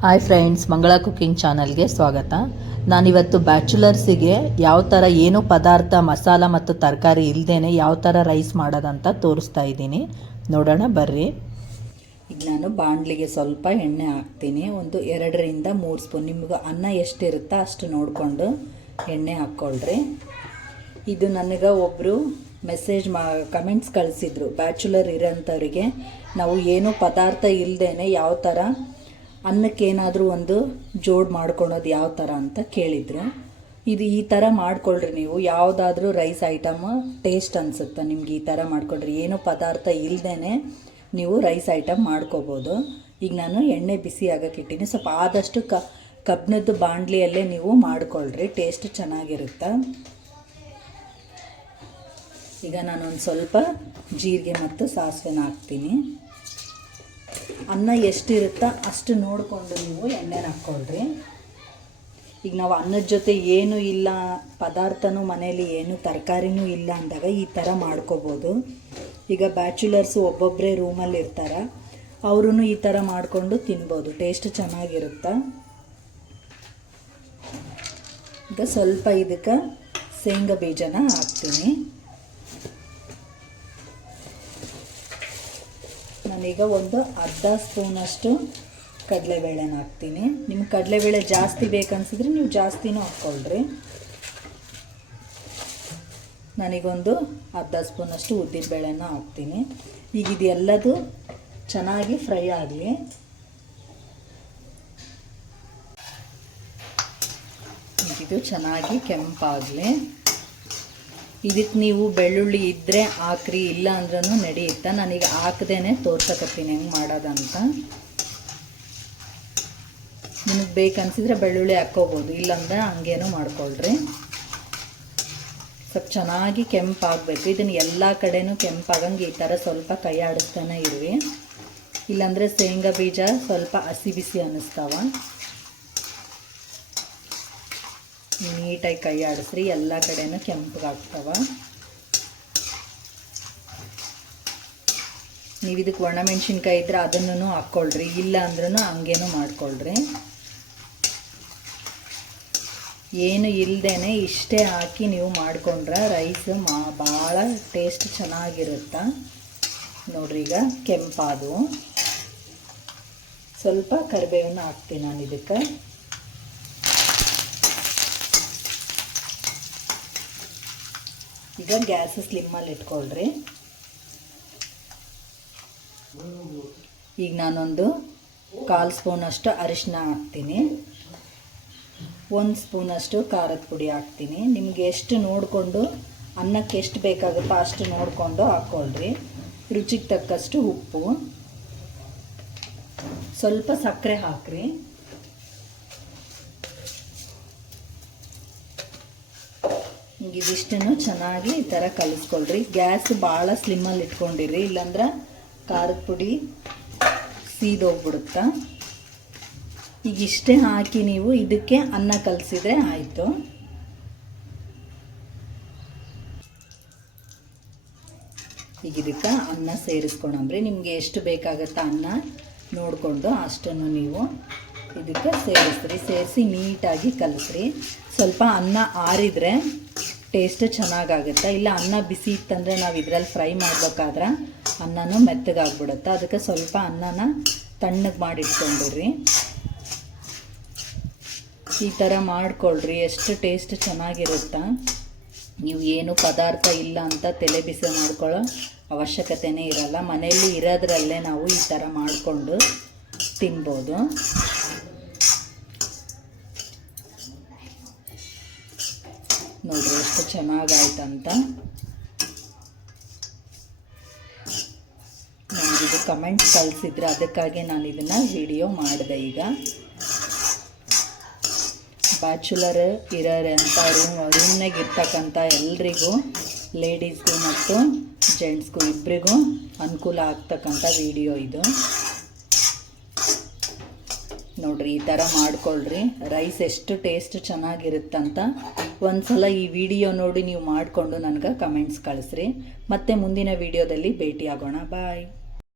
Hi friends, ಮಂಗಳ cooking ಚಾನಲ್ಗೆ ಸ್ವಾಗತ. ನಾನಿವತ್ತು ಬ್ಯಾಚುಲರ್ಸಿಗೆ ಯಾವ ಥರ ಏನು ಪದಾರ್ಥ ಮಸಾಲ ಮತ್ತು ತರಕಾರಿ ಇಲ್ಲದೇ ಯಾವ ಥರ ರೈಸ್ ಮಾಡೋದಂತ ತೋರಿಸ್ತಾ ಇದ್ದೀನಿ. ನೋಡೋಣ ಬರ್ರಿ. ಈಗ ನಾನು ಬಾಣಲಿಗೆ ಸ್ವಲ್ಪ ಎಣ್ಣೆ ಹಾಕ್ತೀನಿ. ಒಂದು 2ರಿಂದ 3 ಸ್ಪೂನ್. ನಿಮ್ಗೆ ಅನ್ನ ಎಷ್ಟಿರುತ್ತೋ ಅಷ್ಟು ನೋಡಿಕೊಂಡು ಎಣ್ಣೆ ಹಾಕ್ಕೊಳ್ರಿ. ಇದು ನನಗೆ ಒಬ್ಬರು ಕಮೆಂಟ್ಸ್ ಕಳಿಸಿದ್ರು. ಬ್ಯಾಚುಲರ್ ಇರೋಂಥವ್ರಿಗೆ ನಾವು ಏನು ಪದಾರ್ಥ ಇಲ್ಲದೇ ಯಾವ ಥರ ಅನ್ನಕ್ಕೇನಾದರೂ ಒಂದು ಜೋಡು ಮಾಡ್ಕೊಳೋದು ಯಾವ ಥರ ಅಂತ ಕೇಳಿದರು. ಇದು ಈ ಥರ ಮಾಡ್ಕೊಳ್ರಿ. ನೀವು ಯಾವುದಾದ್ರೂ ರೈಸ್ ಐಟಮ್ ಟೇಸ್ಟ್ ಅನಿಸುತ್ತೆ ನಿಮ್ಗೆ ಈ ಥರ ಮಾಡ್ಕೊಳ್ರಿ. ಏನು ಪದಾರ್ಥ ಇಲ್ಲದೇ ನೀವು ರೈಸ್ ಐಟಮ್ ಮಾಡ್ಕೋಬೋದು. ಈಗ ನಾನು ಎಣ್ಣೆ ಬಿಸಿ ಆಗಕ್ಕಿಟ್ಟಿನಿ. ಸ್ವಲ್ಪ ಆದಷ್ಟು ಕಬ್ಬಿಣದ್ದು ಬಾಣಲಿಯಲ್ಲೇ ನೀವು ಮಾಡ್ಕೊಳ್ರಿ, ಟೇಸ್ಟ್ ಚೆನ್ನಾಗಿರುತ್ತೆ. ಈಗ ನಾನೊಂದು ಸ್ವಲ್ಪ ಜೀರಿಗೆ ಮತ್ತು ಸಾಸಿವೆನ ಹಾಕ್ತೀನಿ. ಅನ್ನ ಎಷ್ಟಿರುತ್ತೋ ಅಷ್ಟು ನೋಡಿಕೊಂಡು ನೀವು ಎಣ್ಣೆನ ಹಾಕ್ಕೊಳ್ರಿ. ಈಗ ನಾವು ಅನ್ನದ ಜೊತೆ ಏನೂ ಇಲ್ಲ, ಪದಾರ್ಥನೂ ಮನೇಲಿ ಏನು ತರಕಾರಿನೂ ಇಲ್ಲ ಅಂದಾಗ ಈ ಥರ ಮಾಡ್ಕೋಬೋದು. ಈಗ ಬ್ಯಾಚುಲರ್ಸು ಒಬ್ಬೊಬ್ಬರೇ ರೂಮಲ್ಲಿ ಇರ್ತಾರೆ, ಅವರೂ ಈ ಥರ ಮಾಡಿಕೊಂಡು ತಿನ್ಬೋದು, ಟೇಸ್ಟ್ ಚೆನ್ನಾಗಿರುತ್ತೆ. ಈಗ ಸ್ವಲ್ಪ ಇದಕ್ಕೆ ಶೇಂಗಾ ಬೀಜನ ಹಾಕ್ತೀನಿ. ನಾನೀಗ ಒಂದು ಅರ್ಧ ಸ್ಪೂನಷ್ಟು ಕಡಲೆಬೇಳೆನ ಹಾಕ್ತೀನಿ. ನಿಮ್ಗೆ ಕಡಲೆಬೇಳೆ ಜಾಸ್ತಿ ಬೇಕನ್ಸಿದ್ರೆ ನೀವು ಜಾಸ್ತಿನೂ ಹಾಕ್ಕೊಳ್ರಿ. ನನಗೊಂದು ಅರ್ಧ ಸ್ಪೂನಷ್ಟು ಉದ್ದಿನಬೇಳೆನ ಹಾಕ್ತೀನಿ. ಈಗ ಇದೆಲ್ಲದು ಚೆನ್ನಾಗಿ ಫ್ರೈ ಆಗಲಿ. ಇದು ಚೆನ್ನಾಗಿ ಕೆಂಪಾಗಲಿ. ಇದಕ್ಕೆ ನೀವು ಬೆಳ್ಳುಳ್ಳಿ ಇದ್ದರೆ ಹಾಕ್ರಿ, ಇಲ್ಲ ಅಂದ್ರೂ ನಡೆಯುತ್ತೆ. ನಾನೀಗ ಹಾಕ್ದೇನೆ ತೋರ್ಸಕತ್ತೀನಿ ಹೆಂಗೆ ಮಾಡೋದಂತ. ನಿಮಗೆ ಬೇಕನ್ಸಿದ್ರೆ ಬೆಳ್ಳುಳ್ಳಿ ಹಾಕ್ಕೋಬೋದು, ಇಲ್ಲಾಂದ್ರೆ ಹಂಗೇನೂ ಮಾಡ್ಕೊಳ್ರಿ. ಸ್ವಲ್ಪ ಚೆನ್ನಾಗಿ ಕೆಂಪಾಗಬೇಕು. ಇದನ್ನು ಎಲ್ಲ ಕಡೆನೂ ಕೆಂಪಾಗಂಗೆ ಈ ಥರ ಸ್ವಲ್ಪ ಕೈ ಆಡಿಸ್ತಾನೆ ಇರ್ರಿ, ಇಲ್ಲಾಂದರೆ ಶೇಂಗಾ ಬೀಜ ಸ್ವಲ್ಪ ಹಸಿ ಬಿಸಿ ಅನ್ನಿಸ್ತಾವ. ನೀಟಾಗಿ ಕೈ ಆಡಿಸ್ರಿ, ಎಲ್ಲ ಕಡೆನೂ ಕೆಂಪಗಾಗ್ತವ. ನೀವು ಇದಕ್ಕೆ ಒಣಮೆಣ್ಸಿನ್ಕಾಯಿ ಇದ್ರೆ ಅದನ್ನು ಹಾಕ್ಕೊಳ್ರಿ, ಇಲ್ಲ ಅಂದ್ರೂ ಹಂಗೇನೂ ಮಾಡ್ಕೊಳ್ರಿ. ಏನು ಇಲ್ಲದೇ ಇಷ್ಟೇ ಹಾಕಿ ನೀವು ಮಾಡ್ಕೊಂಡ್ರೆ ರೈಸ್ ಭಾಳ ಟೇಸ್ಟ್ ಚೆನ್ನಾಗಿರುತ್ತೆ. ನೋಡ್ರಿ, ಈಗ ಕೆಂಪಾದವು. ಸ್ವಲ್ಪ ಕರಿಬೇವನ್ನ ಹಾಕ್ತೀನಿ ನಾನು ಇದಕ್ಕೆ. ಈಗ ಗ್ಯಾಸ್ ಸ್ಲಿಮ್ಮಲ್ಲಿ ಇಟ್ಕೊಳ್ರಿ. ಈಗ ನಾನೊಂದು 1/4 ಸ್ಪೂನಷ್ಟು ಅರಿಶಿನ ಹಾಕ್ತೀನಿ. 1 ಸ್ಪೂನಷ್ಟು ಖಾರದ ಪುಡಿ ಹಾಕ್ತೀನಿ. ನಿಮ್ಗೆ ಎಷ್ಟು ನೋಡಿಕೊಂಡು, ಅನ್ನಕ್ಕೆ ಎಷ್ಟು ಬೇಕಾಗುತ್ತೋ ಅಷ್ಟು ನೋಡಿಕೊಂಡು ಹಾಕ್ಕೊಳ್ರಿ. ರುಚಿಗೆ ತಕ್ಕಷ್ಟು ಉಪ್ಪು, ಸ್ವಲ್ಪ ಸಕ್ಕರೆ ಹಾಕ್ರಿ. ಇದಿಷ್ಟನ್ನು ಚೆನ್ನಾಗಿ ಈ ಥರ ಕಲಿಸ್ಕೊಳ್ರಿ. ಗ್ಯಾಸ್ ಭಾಳ ಸ್ಲಿಮ್ಮಲ್ಲಿ ಇಟ್ಕೊಂಡಿರಿ, ಇಲ್ಲಾಂದ್ರೆ ಖಾರದ ಪುಡಿ ಸೀದೋಗ್ಬಿಡುತ್ತೆ. ಈಗ ಇಷ್ಟೇ ಹಾಕಿ ನೀವು ಇದಕ್ಕೆ ಅನ್ನ ಕಲಸಿದ್ರೆ ಆಯಿತು. ಈಗ ಇದಕ್ಕೆ ಅನ್ನ ಸೇರಿಸ್ಕೊಳಂಬ್ರಿ. ನಿಮಗೆ ಎಷ್ಟು ಬೇಕಾಗತ್ತೆ ಅನ್ನ ನೋಡಿಕೊಂಡು ಅಷ್ಟನ್ನು ನೀವು ಇದಕ್ಕೆ ಸೇರಿಸಿ ನೀಟಾಗಿ ಕಲಸ್ರಿ. ಸ್ವಲ್ಪ ಅನ್ನ ಆರಿದ್ರೆ ಟೇಸ್ಟ್ ಚೆನ್ನಾಗಾಗುತ್ತೆ. ಇಲ್ಲ ಅನ್ನ ಬಿಸಿ ಇತ್ತಂದರೆ ನಾವು ಇದರಲ್ಲಿ ಫ್ರೈ ಮಾಡಬೇಕಾದ್ರೆ ಅನ್ನನೂ ಮೆತ್ತಗಾಗ್ಬಿಡುತ್ತೆ. ಅದಕ್ಕೆ ಸ್ವಲ್ಪ ಅನ್ನನ ತಣ್ಣಗೆ ಮಾಡಿ ಇಟ್ಕೊಂಡಿರ್ರಿ. ಈ ಥರ ಮಾಡ್ಕೊಳ್ರಿ, ಎಷ್ಟು ಟೇಸ್ಟ್ ಚೆನ್ನಾಗಿರುತ್ತೆ. ನೀವು ಏನು ಪದಾರ್ಥ ಇಲ್ಲ ಅಂತ ತಲೆ ಬಿಸಿ ಮಾಡ್ಕೊಳ್ಳೋ ಅವಶ್ಯಕತೆನೇ ಇರಲ್ಲ. ಮನೆಯಲ್ಲಿ ಇರೋದ್ರಲ್ಲೇ ನಾವು ಈ ಥರ ಮಾಡಿಕೊಂಡು ತಿನ್ಬೋದು. ನೋಡ್ರಿ ಎಷ್ಟು ಚೆನ್ನಾಗಾಯ್ತಂತ. ನನಗಿದು ಕಮೆಂಟ್ಸ್ ಕಳಿಸಿದ್ರೆ ಅದಕ್ಕಾಗಿ ನಾನು ಇದನ್ನು ವಿಡಿಯೋ ಮಾಡಿದೆ. ಈಗ ಬ್ಯಾಚುಲರ್ ಇರೋರಂಥ ರೂಮ್ನಾಗ ಇರ್ತಕ್ಕಂಥ ಎಲ್ರಿಗೂ, ಲೇಡೀಸ್ಗೂ ಮತ್ತು ಜೆಂಟ್ಸ್ಗೂ ಇಬ್ಬರಿಗೂ ಅನುಕೂಲ ಆಗ್ತಕ್ಕಂಥ ವಿಡಿಯೋ ಇದು. ನೋಡ್ರಿ, ಈ ಥರ ಮಾಡ್ಕೊಳ್ರಿ. ರೈಸ್ ಎಷ್ಟು ಟೇಸ್ಟ್ ಚೆನ್ನಾಗಿರುತ್ತಂತ ಒಂದ್ಸಲ ಈ ವಿಡಿಯೋ ನೋಡಿ ನೀವು ಮಾಡಿಕೊಂಡು ನನಗೆ ಕಮೆಂಟ್ಸ್ ಕಳಿಸ್ರಿ. ಮತ್ತೆ ಮುಂದಿನ ವಿಡಿಯೋದಲ್ಲಿ ಭೇಟಿ ಆಗೋಣ. ಬಾಯ್.